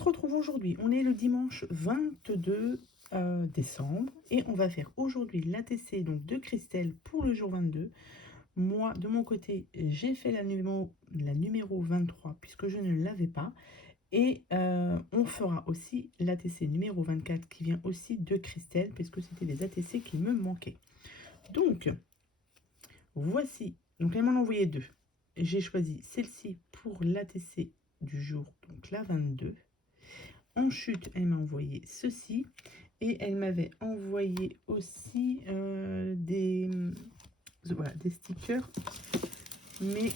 se retrouve aujourd'hui, on est le dimanche 22 décembre et on va faire aujourd'hui l'ATC donc de Christelle pour le jour 22. Moi, de mon côté, j'ai fait la numéro 23 puisque je ne l'avais pas. Et on fera aussi l'ATC numéro 24 qui vient aussi de Christelle puisque c'était les ATC qui me manquaient. Donc, voici. Donc, elle m'en a envoyé deux. J'ai choisi celle-ci pour l'ATC du jour, donc la 22. En chute, elle m'a envoyé ceci. Et elle m'avait envoyé aussi des stickers. Mais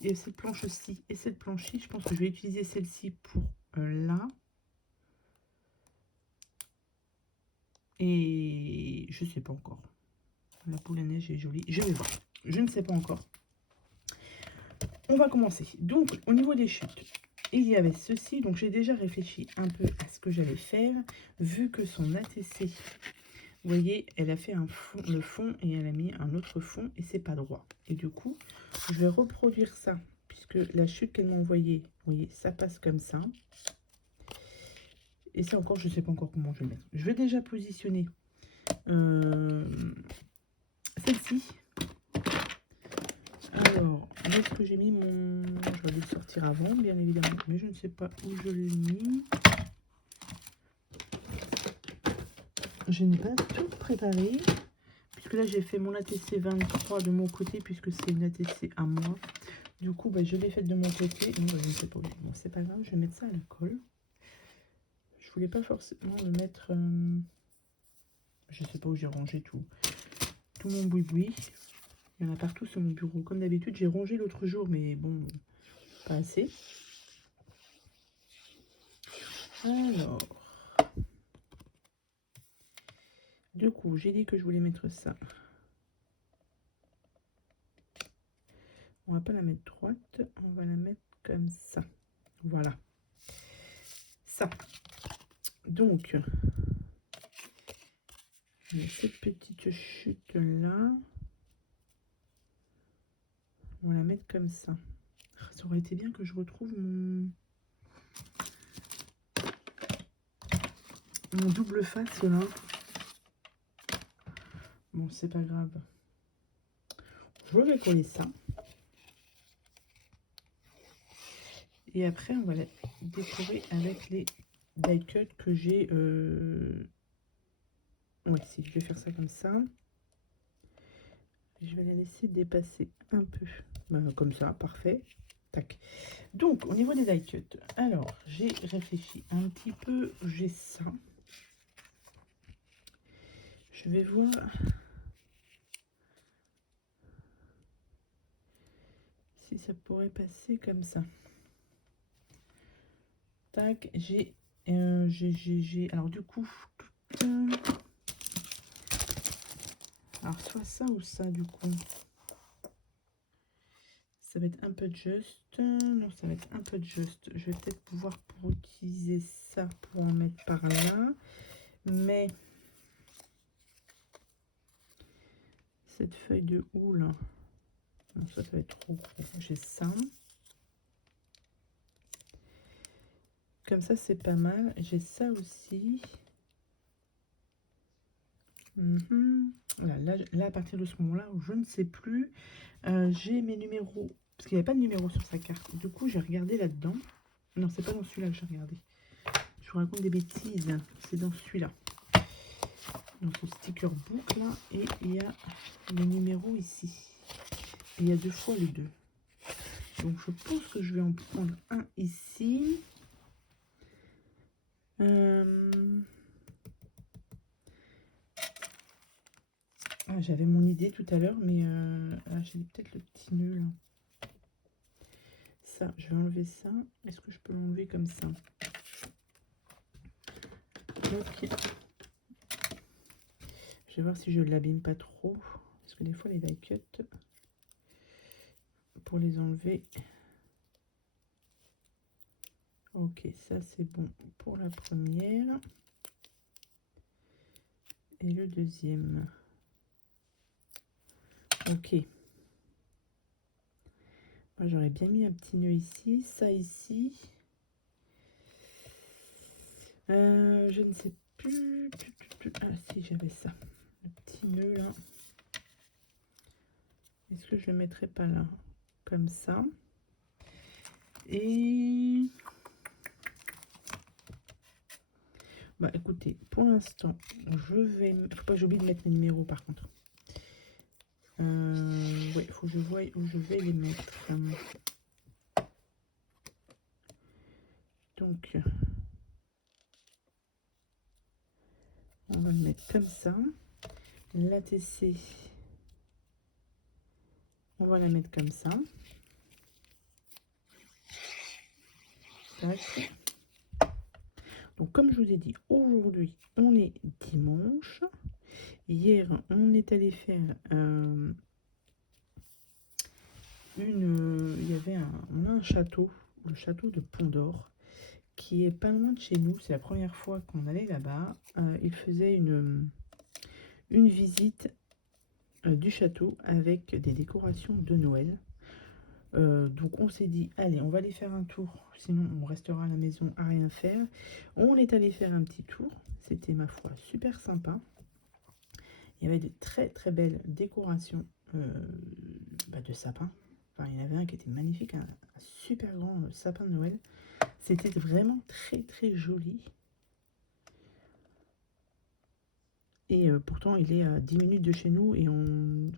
et cette planche-ci. Et cette planche-ci, je pense que je vais utiliser celle-ci pour là. Et je sais pas encore. La boule à neige est jolie. Je vais voir. Je ne sais pas encore. On va commencer. Donc, au niveau des chutes, il y avait ceci. Donc, j'ai déjà réfléchi un peu à ce que j'allais faire. Vu que son ATC, vous voyez, elle a fait le fond et elle a mis un autre fond et c'est pas droit. Et du coup, je vais reproduire ça. Puisque la chute qu'elle m'a envoyée, vous voyez, ça passe comme ça. Et ça encore, je ne sais pas encore comment je vais le mettre. Je vais déjà positionner celle-ci. Alors, où est-ce que j'ai mis mon... J'aurais dû le sortir avant, bien évidemment, mais je ne sais pas où je l'ai mis. Je n'ai pas tout préparé, puisque là, j'ai fait mon ATC 23 de mon côté, puisque c'est une ATC à moi. Du coup, bah, je l'ai faite de mon côté. Non, bah, je ne sais pas où. Bon, c'est pas grave, je vais mettre ça à la colle. Je voulais pas forcément le mettre... Je sais pas où j'ai rangé tout mon boui-boui. Il y en a partout sur mon bureau. Comme d'habitude, j'ai rangé l'autre jour, mais bon, pas assez. Alors, du coup, j'ai dit que je voulais mettre ça. On va pas la mettre droite, on va la mettre comme ça. Voilà. Ça. Donc, cette petite chute-là, on va la mettre comme ça. Ça aurait été bien que je retrouve mon double face là. Bon, c'est pas grave. Je vais coller ça. Et après, on va la décorer avec les die cuts que j'ai. Ouais, si, je vais faire ça comme ça. Je vais la laisser dépasser un peu. Bah, comme ça, parfait. Tac. Donc, au niveau des die cuts, alors, j'ai réfléchi un petit peu. J'ai ça. Je vais voir si ça pourrait passer comme ça. Tac, j'ai alors du coup, alors soit ça ou ça du coup. Ça va être un peu juste. Non, ça va être un peu juste. Je vais peut-être pouvoir pour utiliser ça pour en mettre par là. Mais cette feuille de houle, non, ça va être trop gros. J'ai ça. Comme ça, c'est pas mal. J'ai ça aussi. Voilà, là, à partir de ce moment-là, je ne sais plus. J'ai mes numéros. Parce qu'il n'y avait pas de numéro sur sa carte. Du coup, j'ai regardé là-dedans. Non, c'est pas dans celui-là que j'ai regardé. Je vous raconte des bêtises. C'est dans celui-là. Dans ce sticker book là. Et il y a les numéros ici. Et il y a 2 fois les 2. Donc, je pense que je vais en prendre un ici. Ah, j'avais mon idée tout à l'heure, mais j'ai peut-être le petit nœud là. Ça, je vais enlever ça. Est-ce que je peux l'enlever comme ça? Donc, je vais voir si je ne l'abîme pas trop. Parce que des fois, les die cuts, pour les enlever. Ok, ça c'est bon pour la première. Et le deuxième. Ok. Moi, j'aurais bien mis un petit nœud ici, ça ici. Je ne sais plus. Ah si, j'avais ça. Le petit nœud là. Est-ce que je le mettrai pas là? Comme ça. Et... Bah écoutez, pour l'instant, je vais... Faut pas que j'oublie de mettre mes numéros par contre. Ouais, il faut que je voie où je vais les mettre. Donc, on va le mettre comme ça. L'ATC, on va la mettre comme ça. Tac. Donc, comme je vous ai dit, aujourd'hui, on est dimanche. Hier, on est allé faire il y avait on a un château, le château de Pont d'Or, qui est pas loin de chez nous. C'est la première fois qu'on allait là-bas. Il faisait une visite du château avec des décorations de Noël. Donc on s'est dit, allez, on va aller faire un tour, sinon on restera à la maison à rien faire. On est allé faire un petit tour, c'était ma foi super sympa. Il y avait de très très belles décorations de sapin. Enfin, il y en avait un qui était magnifique, un super grand sapin de Noël. C'était vraiment très très joli. Et pourtant, il est à 10 minutes de chez nous. Et mon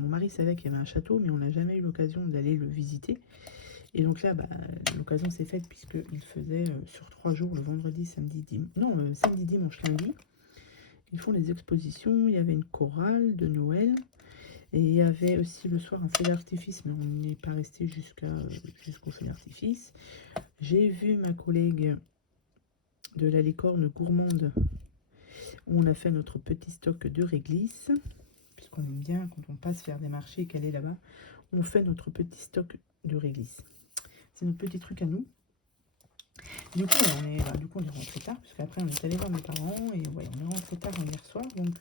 mari savait qu'il y avait un château, mais on n'a jamais eu l'occasion d'aller le visiter. Et donc là, l'occasion s'est faite puisqu'il faisait sur 3 jours, le vendredi, samedi, samedi, dimanche, lundi. Ils font les expositions. Il y avait une chorale de Noël. Et il y avait aussi le soir un feu d'artifice, mais on n'est pas resté jusqu'au feu d'artifice. J'ai vu ma collègue de la licorne gourmande, où on a fait notre petit stock de réglisse, puisqu'on aime bien quand on passe faire des marchés, qu'elle est là-bas, on fait notre petit stock de réglisse. C'est notre petit truc à nous. Du coup, on est rentré tard, parce qu'après on est allé voir mes parents, et ouais, on est rentré tard hier soir. Donc,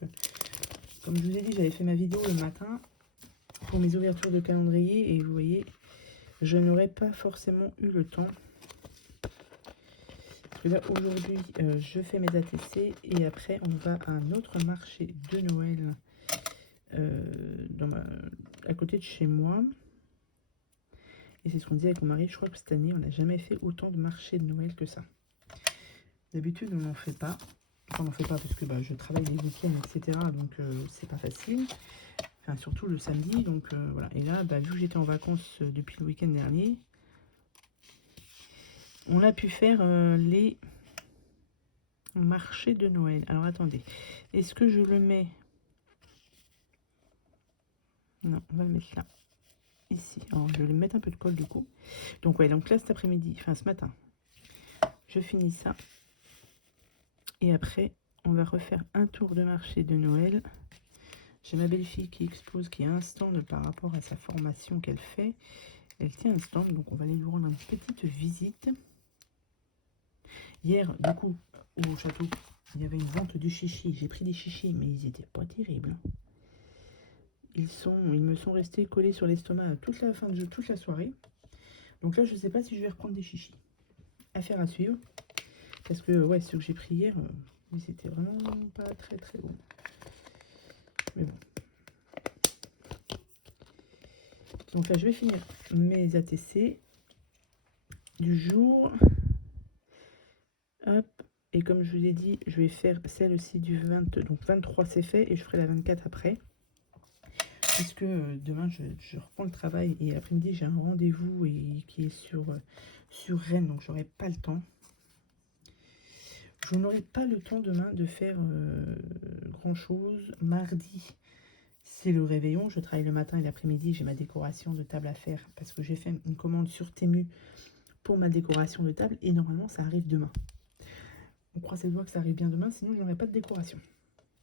comme je vous ai dit, j'avais fait ma vidéo le matin pour mes ouvertures de calendrier, et vous voyez, je n'aurais pas forcément eu le temps. Parce que là, aujourd'hui, je fais mes ATC, et après, on va à un autre marché de Noël à côté de chez moi. Et c'est ce qu'on disait avec mon mari, je crois que cette année, on n'a jamais fait autant de marchés de Noël que ça. D'habitude, on n'en fait pas. Enfin, on n'en fait pas parce que je travaille les week-ends, etc. Donc, c'est pas facile. Enfin, surtout le samedi. Donc, voilà. Et là, vu que j'étais en vacances depuis le week-end dernier, on a pu faire les marchés de Noël. Alors, attendez. Est-ce que je le mets... Non, on va le mettre là. Ici. Alors, je vais mettre un peu de colle du coup. Donc, ouais, donc là, cet après-midi, enfin ce matin, je finis ça. Et après, on va refaire un tour de marché de Noël. J'ai ma belle-fille qui expose, qui a un stand par rapport à sa formation qu'elle fait. Elle tient un stand, donc on va aller lui rendre une petite visite. Hier, du coup, au château, il y avait une vente de chichis. J'ai pris des chichis, mais ils n'étaient pas terribles. Ils me sont restés collés sur l'estomac toute la soirée. Donc là, je ne sais pas si je vais reprendre des chichis. Affaire à suivre. Parce que, ouais, ceux que j'ai pris hier, c'était vraiment pas très très bon. Mais bon. Donc là, je vais finir mes ATC du jour. Hop. Et comme je vous ai dit, je vais faire celle aussi du 20. Donc 23, c'est fait. Et je ferai la 24 après. Puisque demain, je reprends le travail. Et l'après-midi, j'ai un rendez-vous qui est sur Rennes. Donc, j'aurai pas le temps. Je n'aurai pas le temps demain de faire grand-chose. Mardi, c'est le réveillon. Je travaille le matin et l'après-midi. J'ai ma décoration de table à faire parce que j'ai fait une commande sur Temu pour ma décoration de table. Et normalement, ça arrive demain. On croise les doigts que ça arrive bien demain, sinon je n'aurai pas de décoration.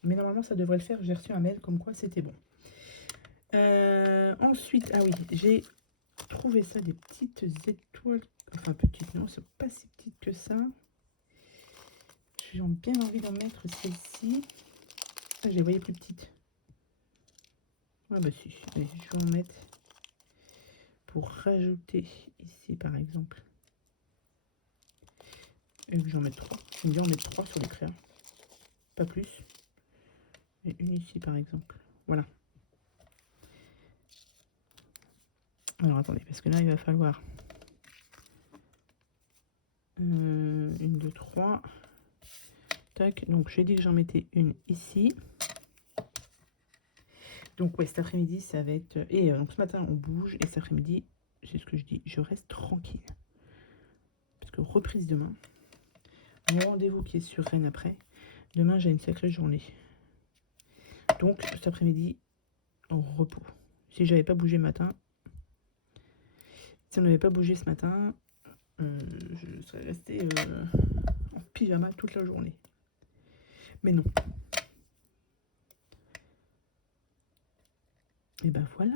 Mais normalement, ça devrait le faire. J'ai reçu un mail comme quoi c'était bon. Ensuite, ah oui, j'ai trouvé ça, des petites étoiles. Enfin, petites, non, c'est pas si petites que ça. J'ai bien envie d'en mettre celle-ci. Ah, je les voyais plus petites. Ah bah si, allez, je vais en mettre pour rajouter ici par exemple. Et que j'en mette 3. On dit en mettre 3 sur l'écran, pas plus. Et une ici par exemple. Voilà. Alors attendez, parce que là il va falloir 1, 2, 3. Tac, donc j'ai dit que j'en mettais une ici. Donc ouais, cet après-midi ça va être... Et donc ce matin on bouge et cet après-midi, c'est ce que je dis, je reste tranquille. Parce que reprise demain. Mon rendez-vous qui est sur Rennes après. Demain j'ai une sacrée journée. Donc cet après-midi, en repos. Si j'avais pas bougé matin, si on n'avait pas bougé ce matin, je serais restée en pyjama toute la journée. Mais non. Et ben voilà.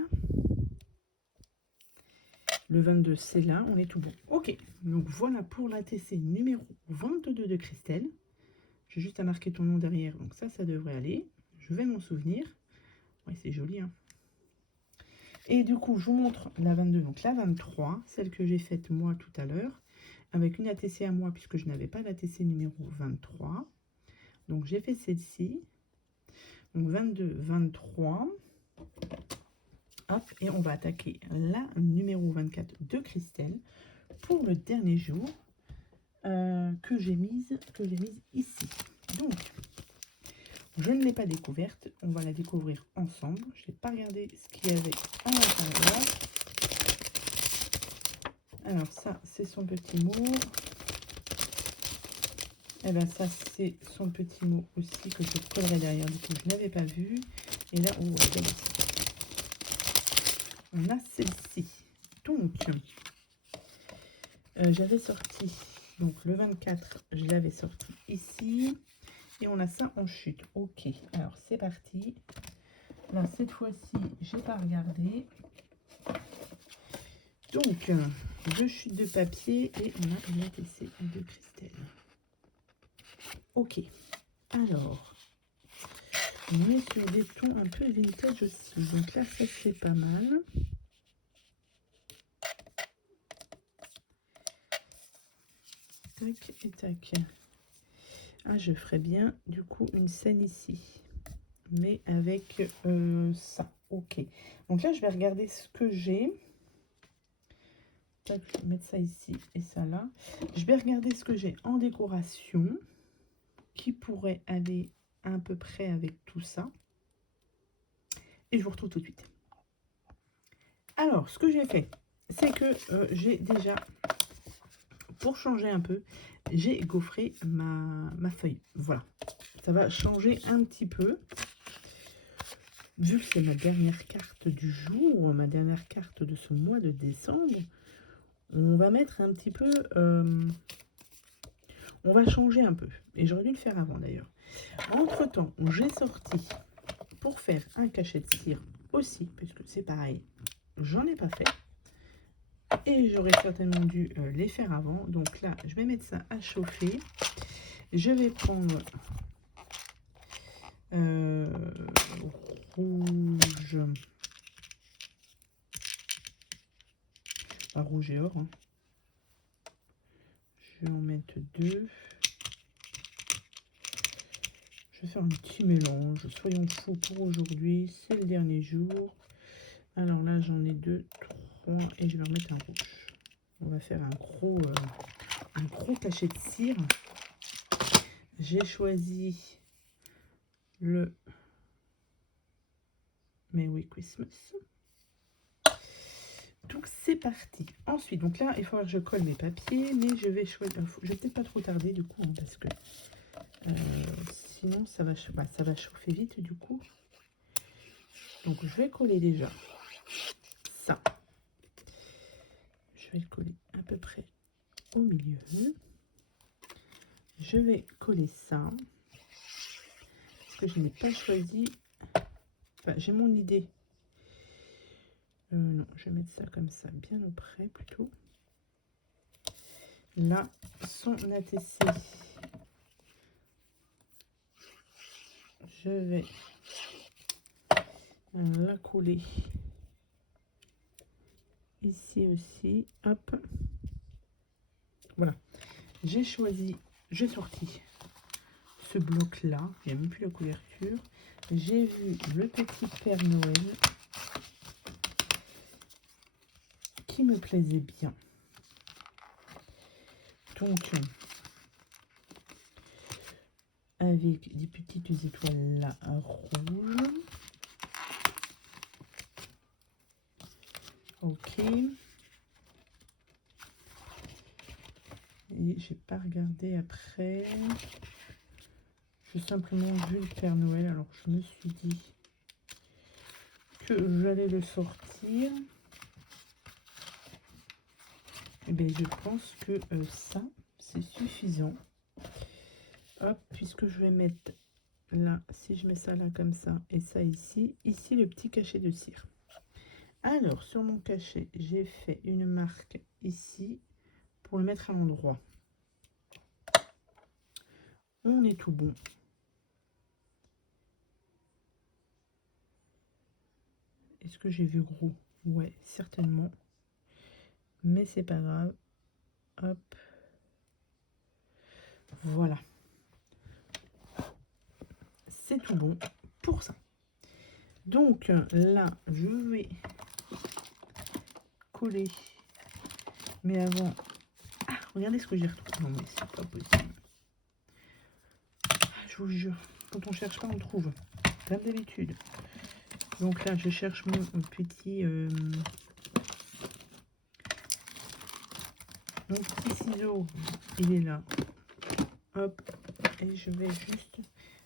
Le 22, c'est là, on est tout bon. Ok, donc voilà pour l'ATC numéro 22 de Christelle. J'ai juste à marquer ton nom derrière, donc ça devrait aller. Je vais m'en souvenir. Ouais, c'est joli, hein. Et du coup, je vous montre la 22, donc la 23, celle que j'ai faite moi tout à l'heure, avec une ATC à moi, puisque je n'avais pas l'ATC numéro 23. Donc j'ai fait celle-ci. Donc 22, 23. Hop, et on va attaquer la numéro 24 de Christelle pour le dernier jour que j'ai mise ici. Donc, je ne l'ai pas découverte, on va la découvrir ensemble. Je n'ai pas regardé ce qu'il y avait à l'intérieur. Alors ça, c'est son petit mot. Et bien ça, c'est son petit mot aussi que je collerai derrière. Du coup, je n'avais pas vu. Et là, oh, on a celle-ci. Donc, j'avais sorti, donc le 24, je l'avais sorti ici. Et on a ça en chute. Ok, alors c'est parti. Là, cette fois-ci, j'ai pas regardé. Donc, deux chutes de papier et on a une ATC de Christelle. Ok, alors, on est sur des tons un peu vintage aussi. Donc là, ça c'est pas mal. Tac et tac. Ah, je ferais bien du coup une scène ici. Mais avec ça. Ok. Donc là, je vais regarder ce que j'ai. Tac, je vais mettre ça ici et ça là. Je vais regarder ce que j'ai en décoration qui pourrait aller à peu près avec tout ça. Et je vous retrouve tout de suite. Alors, ce que j'ai fait, c'est que j'ai déjà, pour changer un peu, j'ai gaufré ma feuille. Voilà. Ça va changer un petit peu. Vu que c'est ma dernière carte du jour, ma dernière carte de ce mois de décembre, on va mettre un petit peu... on va changer un peu. Et j'aurais dû le faire avant d'ailleurs. Entre-temps, j'ai sorti pour faire un cachet de cire aussi, puisque c'est pareil, j'en ai pas fait. Et j'aurais certainement dû les faire avant. Donc là, je vais mettre ça à chauffer. Je vais prendre rouge. Pas rouge et or. Hein. Je vais en mettre 2. Je vais faire un petit mélange. Soyons fous pour aujourd'hui. C'est le dernier jour. Alors là, j'en ai 2, 3. Et je vais remettre un rouge. On va faire un gros cachet de cire. J'ai choisi le Merry Christmas. Donc c'est parti. Ensuite, donc là, il faudra que je colle mes papiers, mais je vais choisir. Je vais peut-être pas trop tarder du coup, hein, parce que sinon ça va chauffer vite du coup. Donc je vais coller déjà ça. Je vais le coller à peu près au milieu. Je vais coller ça. Parce que je n'ai pas choisi. Enfin, j'ai mon idée. Non, je vais mettre ça comme ça, bien au près plutôt. Là, son ATC. Je vais la coller ici aussi. Hop. Voilà. J'ai choisi j'ai sorti ce bloc-là. Il n'y a même plus la couverture. J'ai vu le petit Père Noël qui me plaisait bien. Donc, avec des petites étoiles là rouges. Ok. Et j'ai pas regardé après. J'ai simplement vu le Père Noël. Alors je me suis dit que j'allais le sortir. Et bien je pense que ça c'est suffisant. Hop, puisque je vais mettre là, si je mets ça là comme ça et ça ici, ici le petit cachet de cire. Alors sur mon cachet, j'ai fait une marque ici pour le mettre à l'endroit. On est tout bon. Est-ce que j'ai vu gros? Ouais, certainement. Mais c'est pas grave. Hop. Voilà. C'est tout bon pour ça. Donc là, je vais coller. Mais avant... Ah, regardez ce que j'ai retrouvé. Non mais c'est pas possible. Je vous jure, quand on cherche pas, on trouve. Comme d'habitude. Donc là, je cherche mon petit ciseau. Il est là. Hop. Et je vais juste...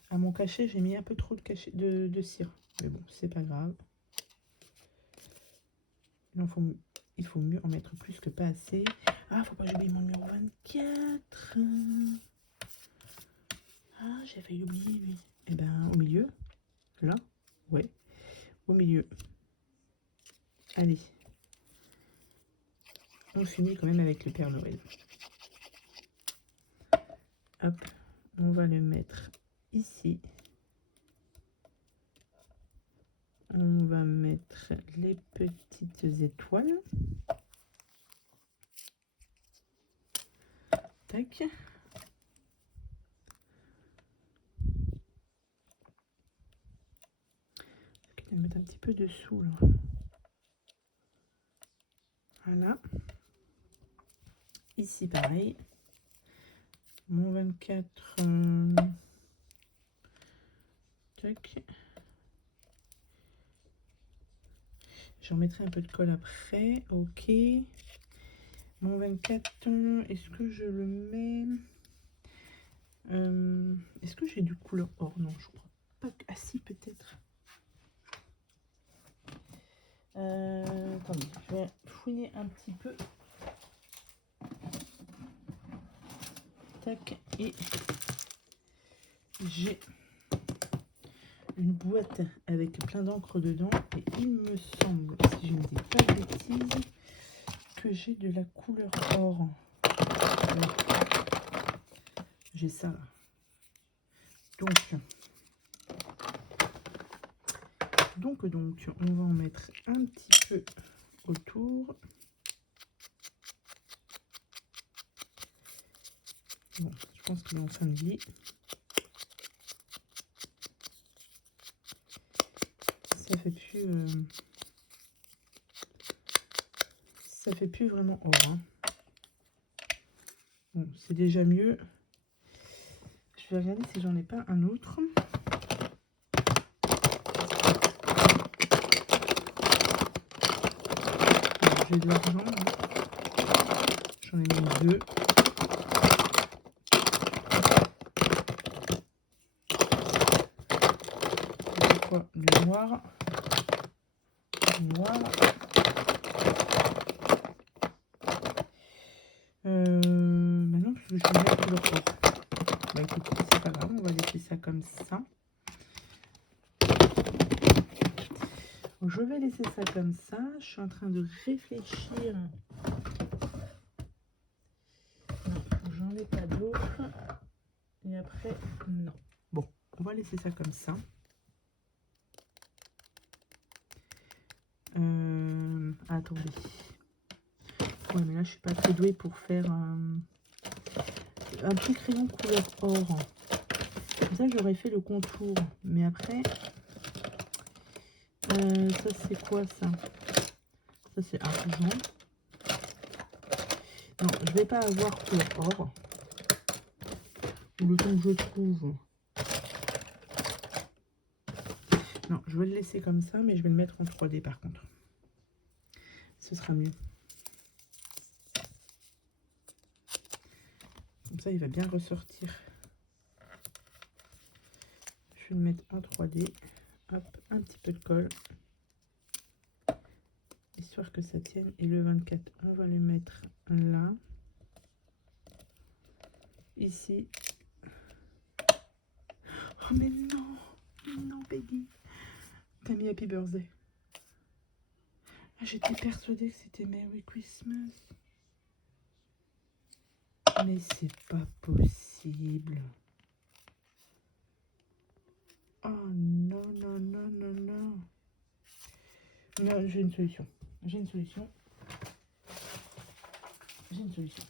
À mon cachet, j'ai mis un peu trop de, de cire. Mais bon, c'est pas grave. Il faut mieux en mettre plus que pas assez. Ah, faut pas que j'oublie mon numéro 24. Ah, j'ai failli oublier lui. Et ben, au milieu. Là. Ouais. Au milieu. Allez. On finit quand même avec le Père Noël. Hop. On va le mettre ici. On va mettre les petites étoiles. Tac. Je vais mettre un petit peu dessous là. Voilà. Ici pareil. Mon 24. Tac. Je remettrai un peu de colle après. Ok. Mon 24, est-ce que je le mets... est-ce que j'ai du couleur or? Non, je crois pas. Ah si, peut-être. Attendez, je vais fouiner un petit peu. Tac, et j'ai une boîte avec plein d'encre dedans. Et il me semble, si je ne dis pas de bêtises, que j'ai de la couleur or. J'ai ça là. Donc, on va en mettre un petit peu autour. Bon, je pense qu'il est en fin de vie. Ça fait plus vraiment or. Hein. Bon, c'est déjà mieux. Je vais regarder si j'en ai pas un autre. J'ai de l'argent. Hein. J'en ai mis 2. C'est quoi? Du noir. Du noir. Maintenant, je vais mettre la couleur or. Bah écoutez, c'est pas grave, on va laisser ça comme ça. Je vais laisser ça comme ça. Je suis en train de réfléchir. Non, j'en ai pas d'autres. Et après, non. Bon, on va laisser ça comme ça. Attendez. Ouais, mais là, je suis pas très douée pour faire un petit crayon couleur or. Comme ça, j'aurais fait le contour. Mais après, ça c'est quoi ça? Ça c'est argent. Non, je vais pas avoir couleur or. Le temps que je trouve. Non, je vais le laisser comme ça, mais je vais le mettre en 3D par contre. Ce sera mieux. Comme ça, il va bien ressortir. Je vais le mettre en 3D. Hop, un petit peu de colle. Histoire que ça tienne. Et le 24, on va le mettre là. Ici. Oh mais non! Non, Peggy! T'as mis Happy Birthday. Ah, j'étais persuadée que c'était Merry Christmas. Mais c'est pas possible. Oh non, non, non, non, non. Non, j'ai une solution. J'ai une solution. J'ai une solution.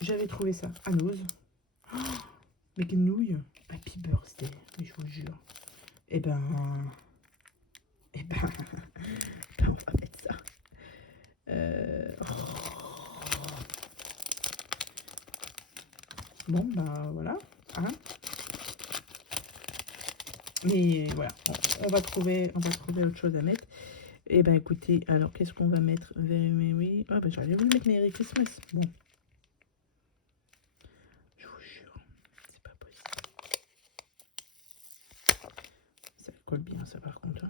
J'avais trouvé ça à Nose. Oh, mais quelle nouille! Happy Birthday, mais je vous jure. Eh ben, on va mettre ça. Bon, ben voilà. Hein. Mais voilà, on va trouver autre chose à mettre. Et ben écoutez, alors qu'est-ce qu'on va mettre? Very Merry. Oh ben j'aurais voulu mettre Merry Christmas. Bon. Je vous jure, c'est pas possible. Ça colle bien ça par contre.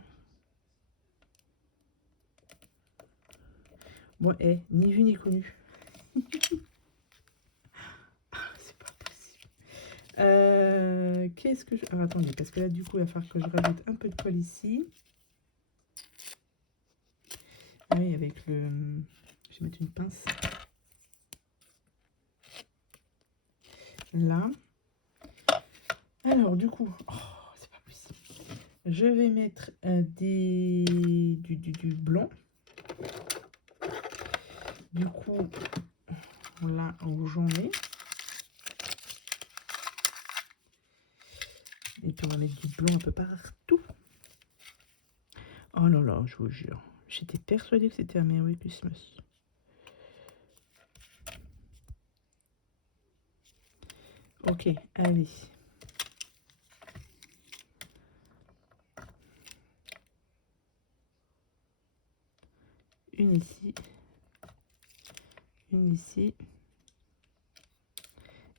Bon, ni vu ni connu. C'est pas possible. Qu'est-ce que je... Alors attendez, parce que là du coup il va falloir que je rajoute un peu de colle ici. Oui, avec le... Je vais mettre une pince. Là. Alors du coup... Oh, c'est pas possible. Je vais mettre du blanc. Du coup, là où j'en ai. Et puis on va mettre du blanc un peu partout. Oh là là, je vous jure. J'étais persuadée que c'était un Merry Christmas. Ok, allez. Une ici. Une ici.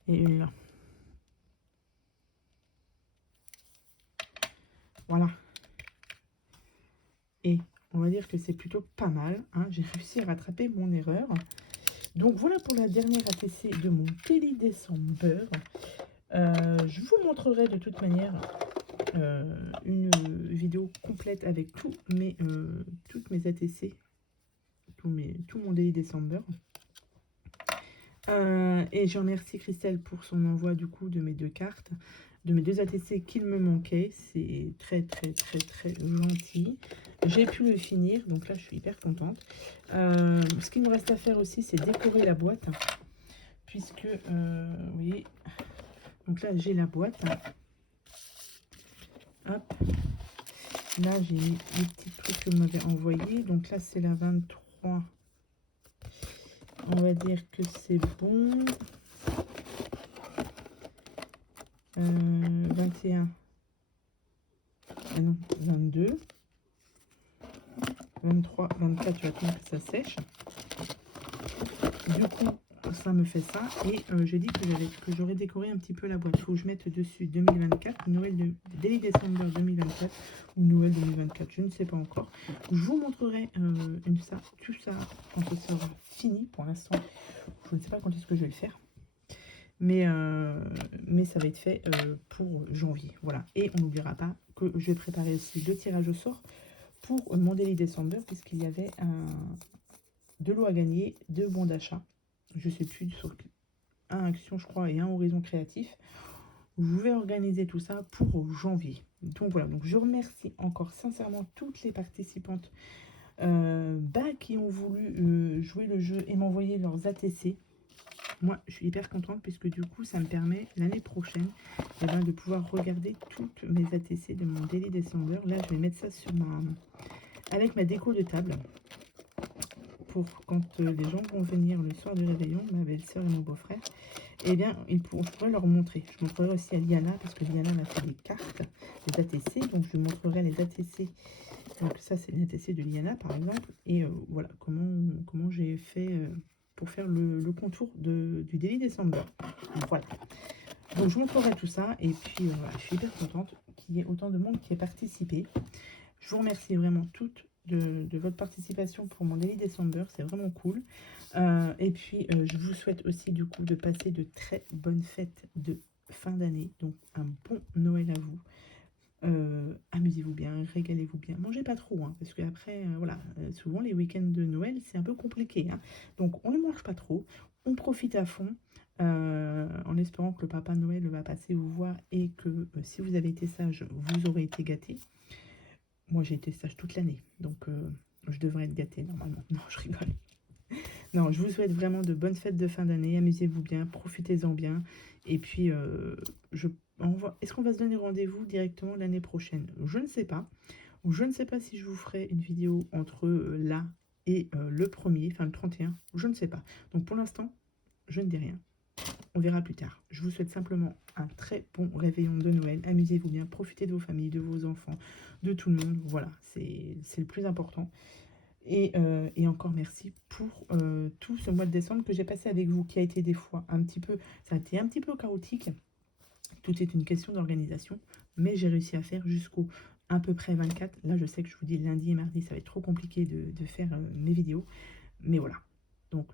Et une là. Voilà. Et on va dire que c'est plutôt pas mal. Hein. J'ai réussi à rattraper mon erreur. Donc voilà pour la dernière ATC de mon Teddy December. Je vous montrerai de toute manière une vidéo complète avec toutes mes ATC, tout mon Daily December. Et je remercie Christelle pour son envoi du coup de mes 2 cartes, de mes 2 ATC qu'il me manquait. C'est très très très très gentil. J'ai pu le finir, donc là je suis hyper contente. Ce qu'il me reste à faire aussi, c'est décorer la boîte, puisque vous voyez, donc là j'ai la boîte. Hop. Là j'ai mis les petits trucs que vous m'avez envoyés. Donc là c'est la 23. On va dire que c'est bon. 21. Ah non, 22. 23, 24, tu vas attendre que ça sèche. Du coup, ça me fait ça. Et j'ai dit que j'aurais décoré un petit peu la boîte. Il faut que je mette dessus 2024, Noël Daily December 2024 ou Noël 2024, je ne sais pas encore. Je vous montrerai tout ça quand ce sera fini. Pour l'instant, je ne sais pas quand est-ce que je vais le faire. Mais ça va être fait pour janvier. Voilà. Et on n'oubliera pas que je vais préparer aussi le tirage au sort pour mon Daily December, puisqu'il y avait 2 lots à gagner, 2 bons d'achat. Je ne sais plus, sur un Action, je crois, et un Horizon Créatif. Je vais organiser tout ça pour janvier. Donc voilà, donc je remercie encore sincèrement toutes les participantes qui ont voulu jouer le jeu et m'envoyer leurs ATC. moi, je suis hyper contente puisque du coup, ça me permet l'année prochaine eh ben, de pouvoir regarder toutes mes ATC de mon Daily Descender. Là, je vais mettre ça sur avec ma déco de table pour quand les gens vont venir le soir du réveillon, ma belle-sœur et mon beau-frère, eh bien, je pourrais leur montrer. Je montrerai aussi à Liana, parce que Liana m'a fait des cartes, des ATC, donc je lui montrerai les ATC. Donc ça, c'est une ATC de Liana, par exemple, et voilà, comment j'ai fait pour faire le contour du Daily December. Voilà. Donc je vous montrerai tout ça, et puis voilà, je suis hyper contente qu'il y ait autant de monde qui ait participé. Je vous remercie vraiment toutes de votre participation pour mon Daily December, c'est vraiment cool. Et puis, je vous souhaite aussi du coup de passer de très bonnes fêtes de fin d'année. Donc, un bon Noël à vous. Amusez-vous bien, régalez-vous bien. Mangez pas trop, hein, parce qu'après, voilà, souvent les week-ends de Noël, c'est un peu compliqué. Hein. Donc, on ne mange pas trop, on profite à fond. En espérant que le Papa Noël va passer vous voir et que si vous avez été sage, vous aurez été gâté. Moi, j'ai été sage toute l'année, donc je devrais être gâtée normalement. Non, je rigole. Non, je vous souhaite vraiment de bonnes fêtes de fin d'année. Amusez-vous bien, profitez-en bien. Et puis, est-ce qu'on va se donner rendez-vous directement l'année prochaine? Je ne sais pas. Je ne sais pas si je vous ferai une vidéo entre là et le 1er, enfin le 31. Je ne sais pas. Donc pour l'instant, je ne dis rien. On verra plus tard. Je vous souhaite simplement un très bon réveillon de Noël. Amusez-vous bien, profitez de vos familles, de vos enfants, de tout le monde. Voilà, c'est le plus important. Et encore merci pour tout ce mois de décembre que j'ai passé avec vous, qui a été des fois ça a été un petit peu chaotique. Tout est une question d'organisation, mais j'ai réussi à faire jusqu'au à peu près 24. Là, je sais que je vous dis lundi et mardi, ça va être trop compliqué de faire mes vidéos. Mais voilà. Donc,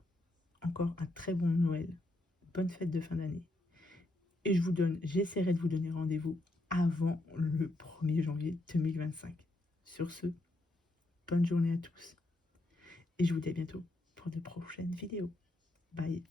encore un très bon Noël. Bonne fête de fin d'année. Et j'essaierai de vous donner rendez-vous avant le 1er janvier 2025. Sur ce, bonne journée à tous. Et je vous dis à bientôt pour de prochaines vidéos. Bye.